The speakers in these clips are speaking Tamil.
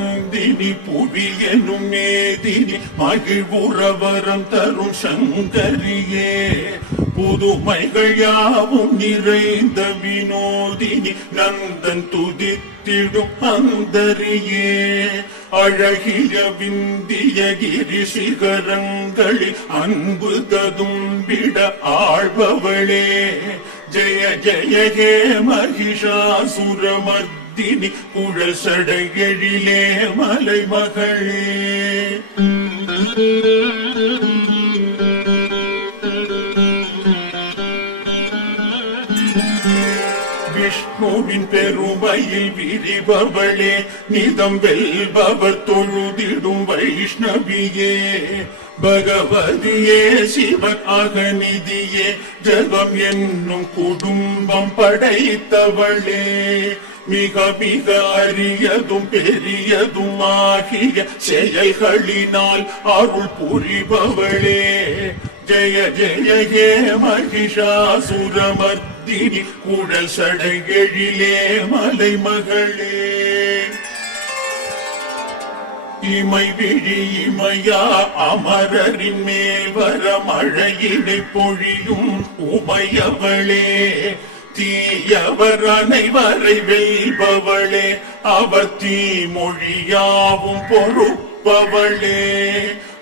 நந்தினி புவி எனும் மேதினி மகிழ்வுறவரம் தரும் சங்கரியே. புதுமைகள் யாவும் நிறைந்த வினோதினி நந்தன் துதித்திடும் அந்தரியே. அழகிய விந்திய கிரி சிகரங்களில் அன்பு ததும்பிட ஆழ்பவளே. ஜெய ஜெய ஹே மகிஷாசுரமர் மகிஷாசுரமர்த்தினி குழல் சடையழிலே மலை மகளே விஷ்ணுவின் பெருமையில் விரிபவளே நிதம் வெல்பவர் தொழுதிடும் வைஷ்ணவியே. பகவதியே சிவன் அகநிதியே ஜபம் என்னும் குடும்பம் படைத்தவளே. மிக மிக அரியதும் பெரியதும் ஆகிய செயல்களினால் அருள் புரிபவளே. ஜெய ஜெய ஹே மகிஷாசுரமர்த்தினி குழல் சடைகளிலே மலை மகளே இமை விழி இமையா அமரரின் மேல் வர மழையினை பொழியும் உமையவளே. தீயவர் அனைவரை வெல்பவளே அவர் தீமொழியாவும் பொறுப்பவளே.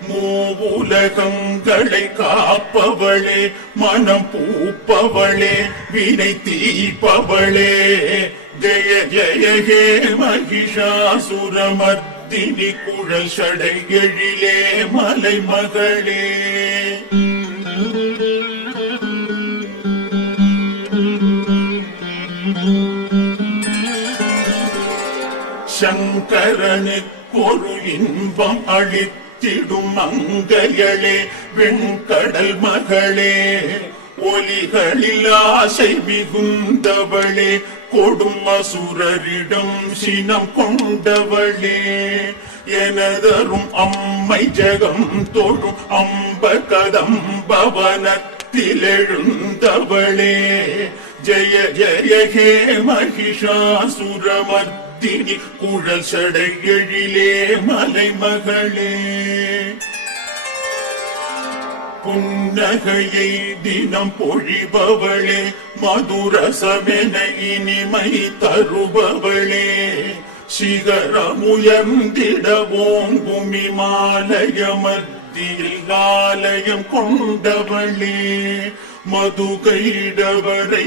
மூவுலகங்களை காப்பவளே மனம் பூப்பவளே வினை தீப்பவளே. ஜெய ஜெய ஹே மகிஷாசுரமர்த்தினி குழல் சடைகளிலே மலை மகளே. சங்கரனுக்கொரு இன்பம் அளித்திடும் மங்கையளே வெண்கடல் மகளே. ஒலிகளில் ஆசை மிகுந்தவளே கொடும் அசுரரிடம் சினம் கொண்டவளே. எனதரும் அம்மை ஜகம் தொழும் அம்ப கதம்பவனத்தில் எழுந்தவளே ஜெய ஜெய ஹே மகிஷாசுரமர்த்தினி குழல் சடை எழிலே மலைமகளே புன்னகையை தினம் பொழிபவளே மதுரசமென இனிமை தருபவளே. சிகரமுயர்ந்திடவோம் ஓங்குமி மாலய ஆலயம் கொண்டவளே. மதுகைடவரை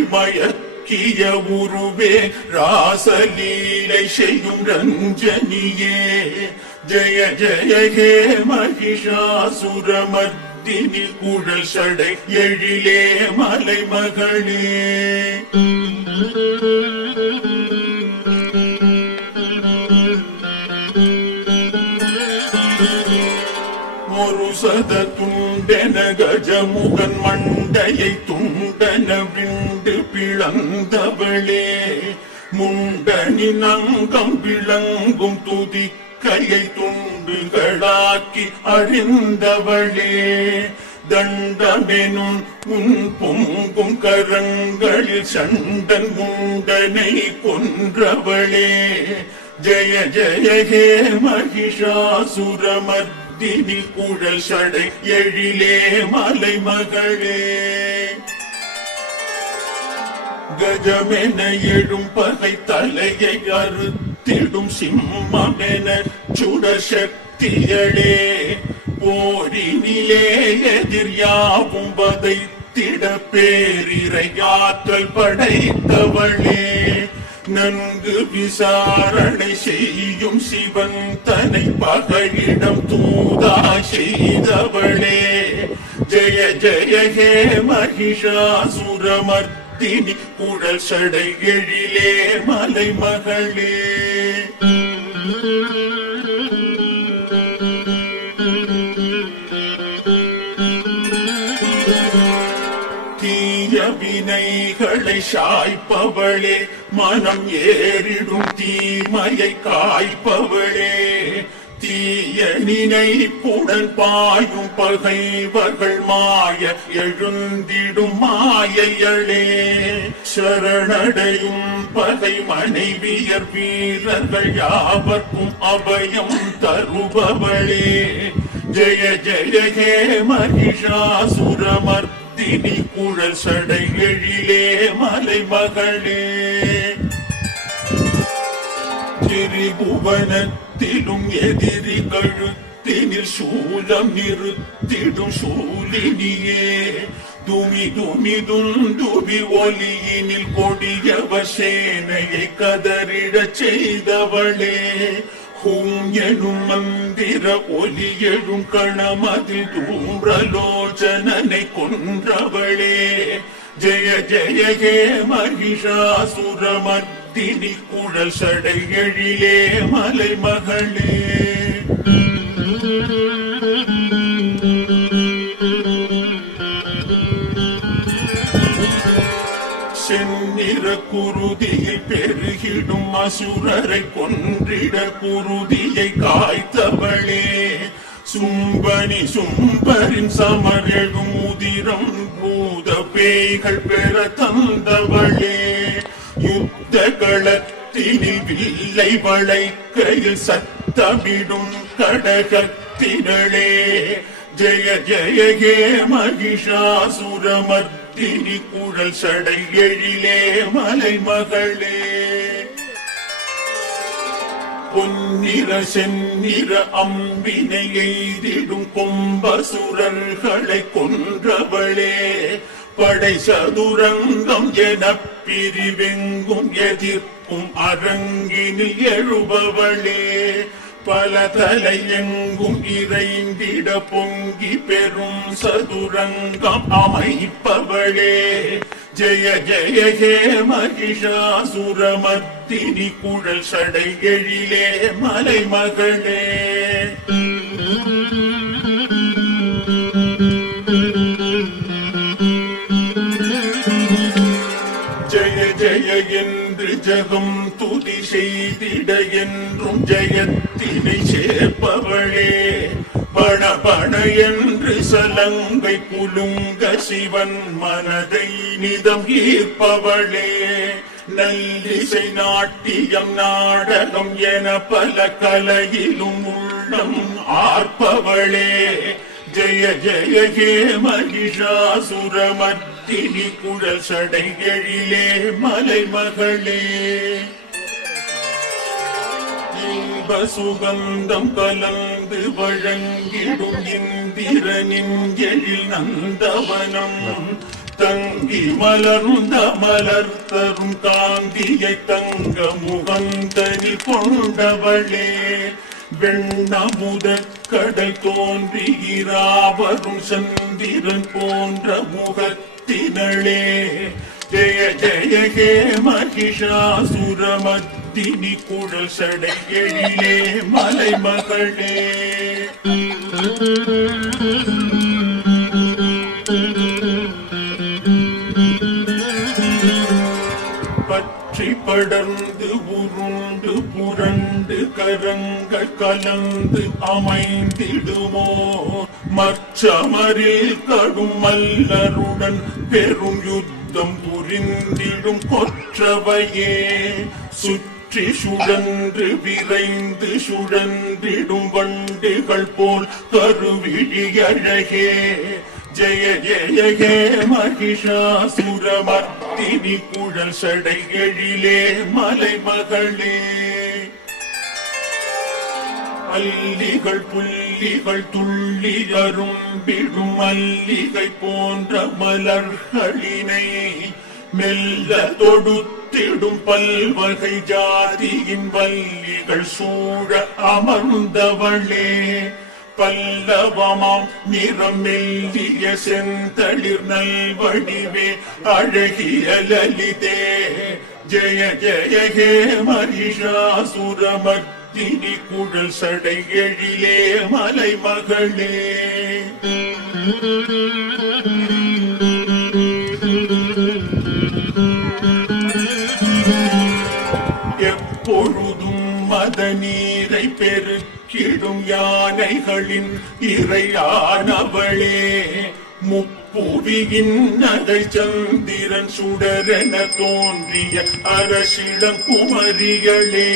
மயக்கிய உருவே ராசலீலை செய்யும் ரஞ்சனியே. ஜய ஜய ஹே மகிஷாசுரமர்த்தினி குழல் சடை எழிலே மலை மகளே. ஒரு சத துண்டென கஜமுகன் மண்டையை துண்டன விண்டு பிளந்தவளே. முண்டனி நங்கம் விளங்கும் துதி கையை துண்டுகளாக்கி அறிந்தவளே. தண்டமெனும் உன் பொங்கும் கரங்களில் சண்டன் முண்டனை கொன்றவளே. ஜெய ஜெய ஹே மகிஷாசுரமர் மகிஷாசுரமர்த்தினி கூழல் சடை எழிலே மலை மகளே கஜமென எழும் பகை தலையை அறுத்திடும் சிம்மமென சுடர் சக்திகளே போரினிலே எதிர் யாவும் வதைத்திட பேரிரையாற்றல் படைத்தவளே. நன்கு விசாரணை செய்யும் சிவன் தனை பகலிடம் தூதா செய்தவளே. ஜெய ஜெய ஹே மகிஷாசுரமர்த்தினி குடல் சடை எழிலே மலை மகளே. தீய வினைகளை சாய்ப்பவளே மனம் ஏறிடும் தீமையை காய்ப்பவளே. தீய நினைப்புடன் பாயும் பகைவர்கள் மாய எழுந்திடும் மாயையளே. சரணடையும் பகை மனைவியர் வீரர்கள் யாவர்க்கும் அபயம் தருபவளே. ஜெய ஜெய ஹே மகிஷாசுரமர்த்த மகிஷாசுரமர்த்தினி குழல் சடை எழிலே மலை மகளே. திரிபுவனத்திலும் எதிரி கழுத்தினில் சூலம் நிறுத்திடும் சூலினியே. துமி துமி துந்துபி ஒலியினில் கொடியவ சேனையை கதறிடச் செய்தவளே. ஹூம் எனும் மந்திர ஒலி எழும் கணமதில் தூம்ரலோச்சனனை கொன்றவளே. ஜெய ஜெய ஹே மகிஷாசுரமர்த்தினி குழல் சடை எழிலே மலை மகளே குருதியை பெருகிடும் அசுரரை கொன்றிட குருதியை காய்த்தவளே. சும்பனி சும்பரின் சமரெழும் உதிரம் பூத பேய்கள் பெற தந்தவளே. யுத்த களத்தினில் வில்லை வளைக்கையில் சத்தமிடும் கடகத்தினளே. ஜெய ஜெய ஹே பத்தினி குழல் சடை எழிலே மலை மகளே பொன்னிற செந்நிற அம்பினை எய்திடும் கொம்பசுரர்களை கொன்றவளே. படை சதுரங்கம் என பிரிவெங்கும் எதிர்க்கும் அரங்கினில் எழுபவளே. பல தலையெங்கும் இறைந்திட பொங்கி பெரும் சதுரங்கம் அமைப்பவளே. ஜெய ஜெய ஹே மகிஷாசுரமத்திரி குழல் சடை எழிலே மலைமகளே. ஜெய ஜெய என்று ஜகம் துதி செய்திட என்றும் ஜெயத்தினை சேர்ப்பவளே. பண பண என்று சலங்கை குலுங்க சிவன் மனதை நிதம் ஈர்ப்பவளே. நல்லிசை நாட்டியம் நாடகம் என பல கலையிலும் உள்ளம் ஆர்ப்பவளே. ஜெய ஜெய ஹே மகிஷாசுரமத்தினி குழல் சடைகளிலே எழிலே மலை மகளே. இன்ப சுகந்தம் கலந்து வழங்கிடும் இந்திரனின் எழில் நந்தவனம். தங்கி மலர்ந்த மலர் தரும் காந்தியை தங்க முகந்தனி கொண்டவளே வெண்ணமுத கடல் தோன்றுகிறாவரும் சந்திரன் போன்ற முகத்தினளே. ஜெய ஜெய ஹே மகிஷாசுரமத்தினி குழல் சடை எழிலே மலை மகளே. பற்றி படர்ந்து உருண்டு புரண்டு கரங்கள் கலந்து அமைந்திடுமோ? மற்றமரில் கடும் மல்லருடன் பெரும் யுத்தம் புரிந்திடும் கொற்றவையே. சுற்ற சுற்றி சுழன்று விரைந்து சுழன்றிடும் வண்டுகள் போல் கருவிழி அழகே ஜெய ஜெய ஹே மகிஷாசுரமர்த்தினி குழல் சடை எழிலே மலை மகளே அல்லிகள் புள்ளிகள் துள்ளி அரும்பிடும் அல்லிகை போன்ற மலர்களினை மெல்ல தொடுத்திடும் பல்வகை ஜாதியின் வல்லிகள் சூழ அமர்ந்தவளே. பல்லவமாம் நிறம் மெல்லிய செந்தளிர் நல்வடிவே அழகிய லலிதே. ஜெய ஜெய ஹே மகிஷாசுரமர்த்தினி குழல் சடை எழிலே மலை மகளே. எப்பொழுதும் மத நீரை பெருக்கிடும் யானைகளின் இறையானவளே முப்புவியின் நகை சந்திரன் சுடரென தோன்றிய அரசிடம் குமரிகளே.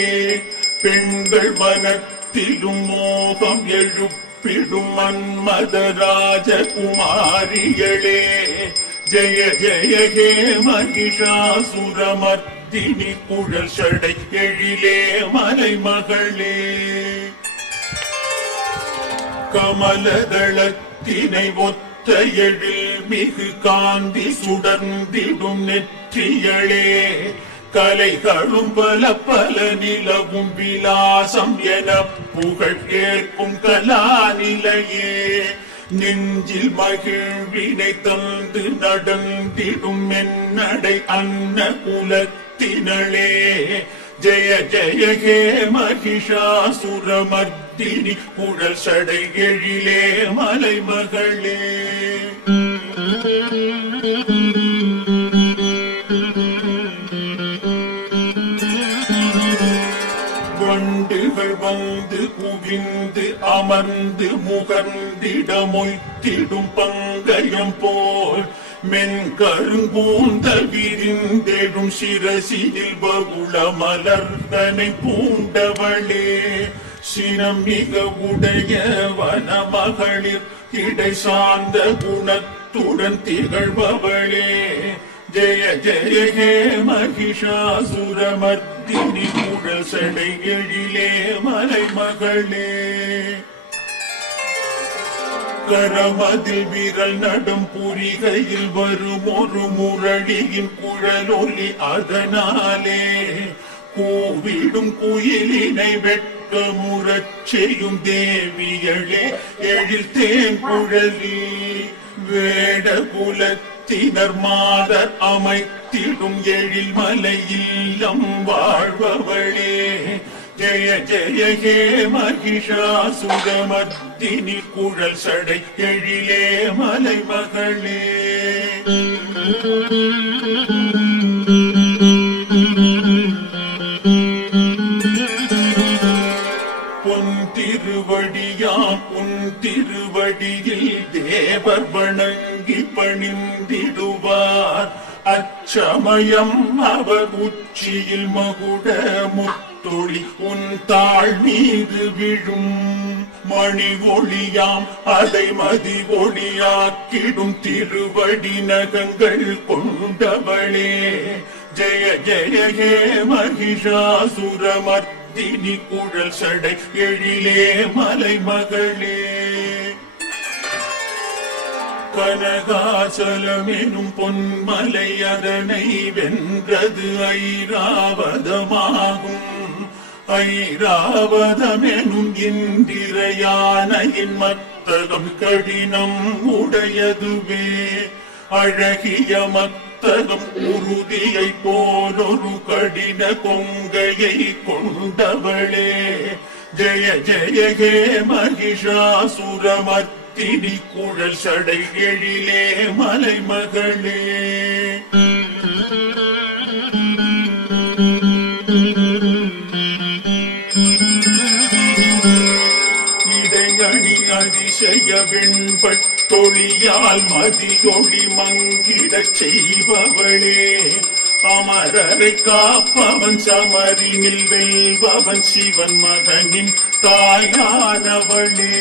பெண்கள் மனத்திலும் மோகம் எழுப்பிடும் மன்மத ராஜகுமாரிகளே ஜெய ஜெய ஹே தினி குழல் சடை எழிலே மலைமகளே கமலதளத்தினை ஒத்த எழில் மிகு காந்தி சுடர்ந்திடும் நெற்றியளே. கலைகளும் பல பல நிலவும் விலாசம் என புகழ் கேட்கும் கலாநிலையே. நெஞ்சில் மகிழ்வினை தந்து நடந்திடும் என் என்னடை அன்ன குலத்தினளே. ஜெய ஜெய ஹே மகிஷாசுரமர்த்தினி குழல் சடை எழிலே மலைமகளே. வண்டுகள் வந்து குவிந்து அமர்ந்து முகர்ந்திடமொய்த்திடும் பங்கயம் போல் மென்கருங்கூந்தல் விரிந்தெழும் சிரசியில் பகுள மலர்தனை பூண்டவளே. சினம் மிக உடைய வனமகளிர் கிடை சார்ந்த குணத்துடன் திகழ்பவளே. ஜெய ஜெய ஹே மகிஷாசுரமர்த்தினி குழல் சடை எழிலே மலை மகளே மலைமகளே கரமதில் விரல் நடும் புரிகையில் வரும் ஒரு முரளியின் குழலொலி அதனாலே. கூவிடும் குயிலினை வெட்ட முறச் செய்யும் தேவியளே எழில் தேன் குழலி வேட குலத்தினர் மாதர் அமைத்திடும் எழில் மலையில்லம் வாழ்பவளே. ஜெய ஜெய ஹே மகிஷாசுரமர்த்தினி குழல் சடை எழிலே மலை மகளே பொன் திருவடியாம் உன் திருவடியில் தேவர் வணங்கி பணிந்திடுவார். அச்சமயம் அவர் உச்சியில் மகுட முத்தொழி உன் தாழ் மீது விழும். மணி ஒளியாம் அதை மதி ஒளியாக்கிடும் திருவடி நகங்கள் கொண்டவளே. ஜெய ஜெய ஹே மகிஷாசுரமர்த்தினி குழல் சடை எழிலே மலைமகளே. கனகாசலமெனும் பொன்மலை அதனை வென்றது ஐராவதமாகும். ஐராவதமெனும் இந்திரயானையின் மத்தகம் கடினம் உடையதுவே அழகிய மத்தகம் உறுதியை போலொரு கடின கொங்கையை கொண்டவளே ஜெய ஜெய ஹே மகிஷாசுரமர்த்தினி குழல் சடை எழிலே மலைமகளே Thank you. அதிசய வெண்பட்டொழியால் மதியொளி மங்கிடச் செய்பவளே. அமரரை காப்பவன் சமரினில் வெல்பவன் சிவன் மகனின் தாயானவளே.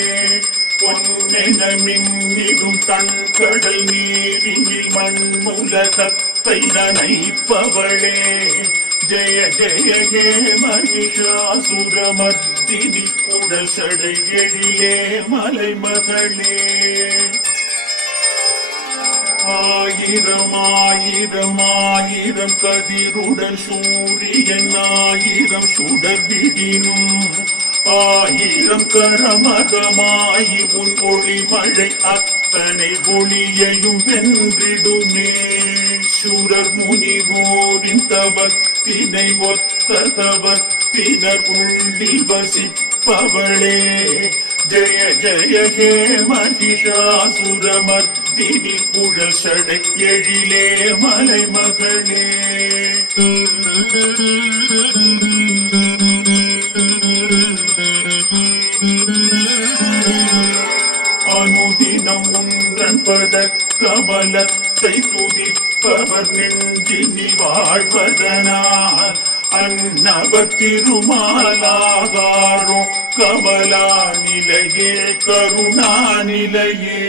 பொன்னென மின்னிடும் தன்கடல் நீரினில் மண்முலகத்தை நனைப்பவளே. ஜெய ஜெய ஹே மகிஷாசுரமர்த்தினி குடசடை சடை எழிலே மலைமகளே ஆயிரம் ஆயிரம் ஆயிரம் கதிருடன் சூரியன் ஆயிரம் சுடர்விடினும் ஆயிரம் கரமகமாயி உன் ஒளி மழை அத்தனை ஒளியையும் வென்றிடுமே. சுரர் முனிவோரின் தவத்தினை ஒத்த தவத்தினர் உள்ளி வசிப்பவளே. ஜய ஜய ஹே மகிஷாசுரமர்த்தினி குழல் சடை எழிலே மலை மகளே. அனுதினம் உன்றன் பட கமலத் கமலத்தை துதிப்பவர் நெஞ்சினில் வாழ்வதனால் அன்னவ திருமாலாகாரோ கமலா நிலையே கருணா நிலையே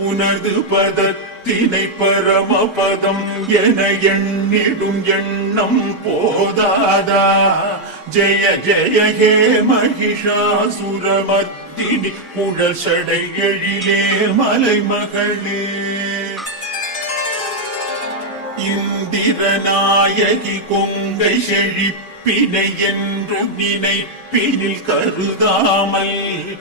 உனது பதத்தினை பரமபதம் என எண்ணிடும் எண்ணம் போதாதா? ஜெய ஜெய ஹே மகிஷாசுரமத்தினி குழல் சடைகளிலே எழிலே மலைமகளே. இந்திரநாயகி கொங்கை செழிப்பினை என்று நினைப்பினில் கருதாமல்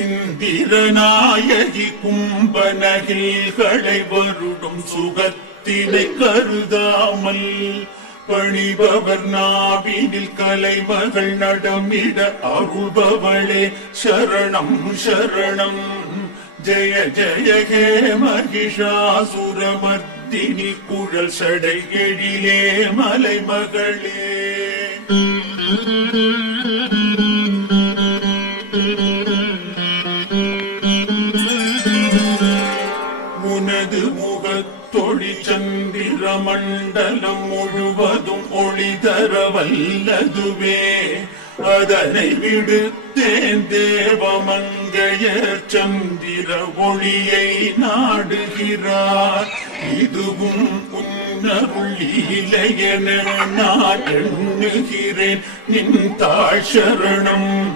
இந்திரநாயகி கும்பநகில்களை வருடும் சுகத்தினை கருதாமல் பணிபவர் நாவினில் கலைமகள் நடமிட அருள்பவளே சரணம் சரணம். ஜெய ஜெய ஹே மகிஷாசுரமர்த்தினி குழல் சடை எழிலே மலை மகளே. உனது முகத்தொழி சந்திர மண்டலம் முழுவதும் ஒளி தர வல்லதுவே அதனை விடுத்தேன் தேவமங்கையர் சந்திர ஒளியை நாடுகிறார். இதுவும் உன்னருள் லீலையென நான் எண்ணுகிறேன். நின் தாழ் சரணம்.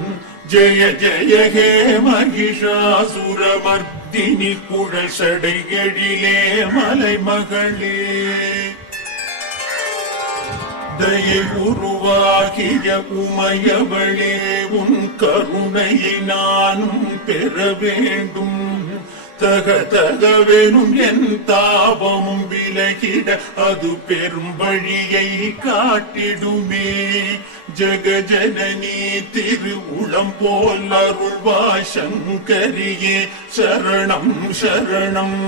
ஜெய ஜெய ஹே மகிஷாசுரமர்த்தினி குழல் சடை எழிலே மலைமகளே தயை உருவாகிய உமையவளே உன் கருணையை நானும் பெற வேண்டும். தக தகவெனும் என் தாபமும் விலகிட அது பெரும் வழியை காட்டிடுமே. ஜெக ஜனனி திரு உளம் போல் அருள்வா சங்கரியே சரணம் சரணம்.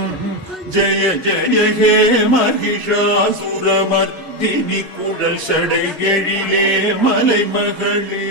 ஜெய ஜெய ஹே மகிஷாசுரமர்த்தினி குழல் சடை எழிலே மலைமகளே.